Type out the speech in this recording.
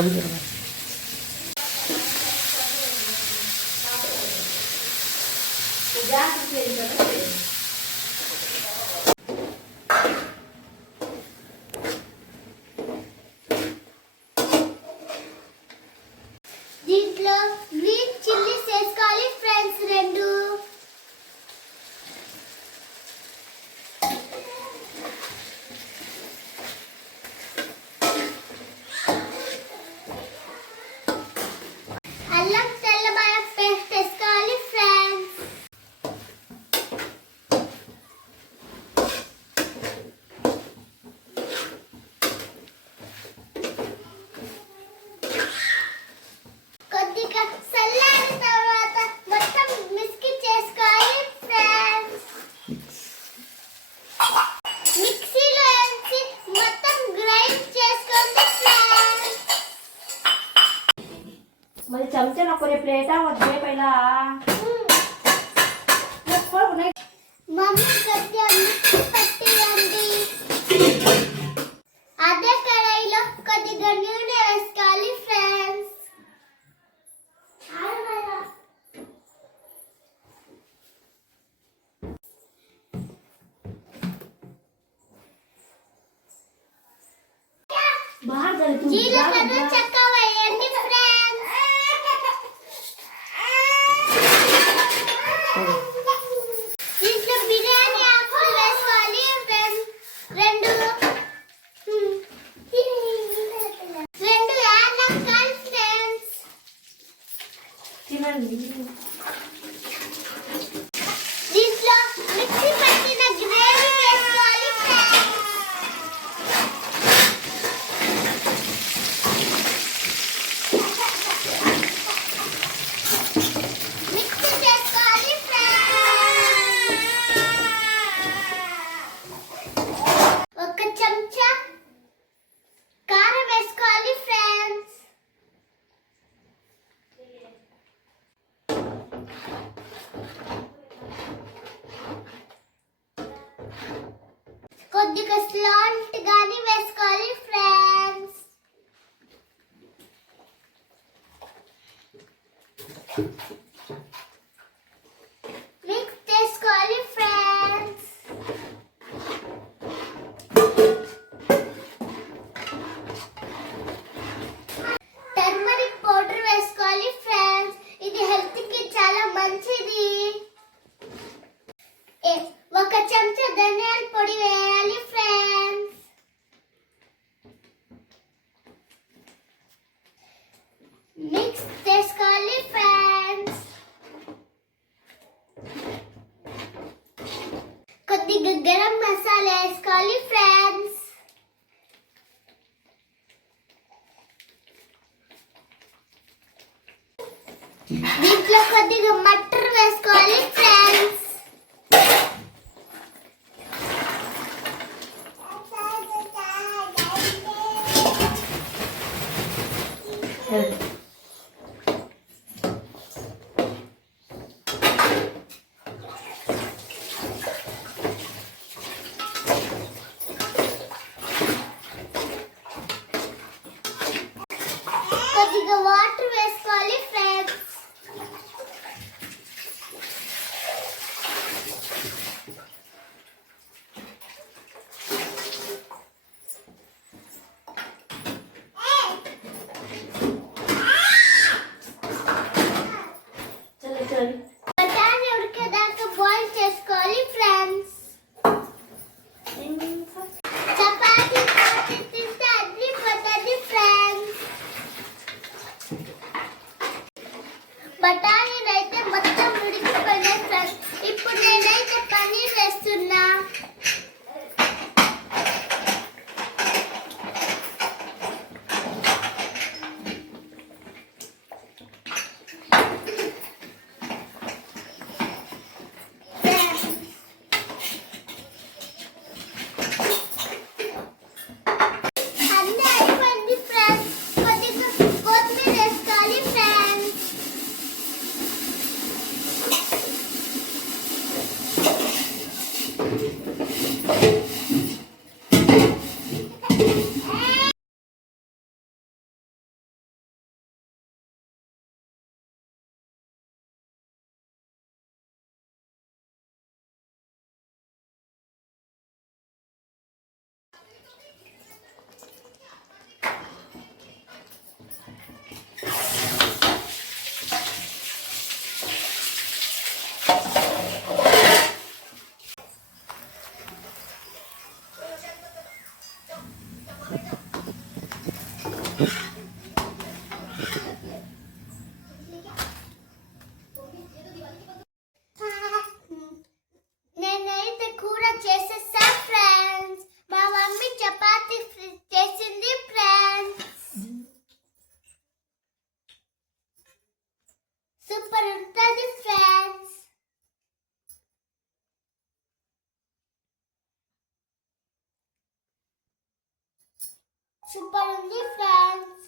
అవి జరగాలి. దీంట్లో గ్రీన్ చిల్లీస్ వేసుకోవాలి ఫ్రెండ్స్ 2. అల్లం తెల్లబాయ పేస్ట్ వేసుకోవాలి ఫ్రెండ్స్. కొద్దిగా చల్లారిన తర్వాత మొత్తం మిక్సీ చేసుకోవాలి ఫ్రెండ్స్. మిక్సీలో వేసి మొత్తం గ్రైండ్ చేసుకోండి ఫ్రెండ్స్. మరి చెంచా నాకు కొన్ని ప్లేటా వద్దే పైలా మమ్మీ కొద్దిగా మిక్సీ పట్టియండి. అదే కడాయిలో కొద్దిగా నూనె వేసుకోవాలి ఫ్రెండ్స్. జీలకర్ర చెక్క వేయండి ఫ్రెండ్స్. దీంట్లో బిర్యానీ ఆకులు వేసుకోవాలి ఫ్రెండ్స్. 2 యాలక్కాయలు ఫ్రెండ్స్. తినండి. దీంట్లో మిక్సీ పట్టిన గ్రేవీ వేసుకోవాలి ఫ్రెండ్స్. మిక్సీ చేసుకోవాలి ఫ్రెండ్స్. 1 చెంచా కారం వేసుకోవాలి ఫ్రెండ్స్. కొద్దిగా సాల్ట్ గాని వేసుకోవాలి ఫ్రెండ్స్. మిక్స్ చేసుకోవాలి ఫ్రెండ్స్. టర్మరిక్ పౌడర్ వేసుకోవాలి ఫ్రెండ్స్. ఇది హెల్త్ కి చాలా మంచిది. 1 చెంచా ధనియాల పొడి వేయాలి ఫ్రెండ్స్. మిక్స్ చేసుకోవాలి ఫ్రెండ్స్. కొద్దిగా గరం మసాలా వేసుకోవాలి ఫ్రెండ్స్. దీంట్లో కొద్దిగా మటర్ వేసుకోవాలి ఫ్రెండ్స్. కొద్దిగా వాటర్ వేసుకోవాలి ఫ్రెండ్స్. బఠానీ ఉడికేదాకా బాయిల్ చేసుకోవాలి ఫ్రెండ్స్. చపాతీ తింటే అదిరిపోతుంది ఫ్రెండ్స్. నేనైతే కూర చేసేసా ఫ్రెండ్స్. మా మమ్మీ చపాతీ చేసింది ఫ్రెండ్స్. సూపర్ ఉంటుంది ఫ్రెండ్స్. సూపర్ ఉంది ఫ్రెండ్స్.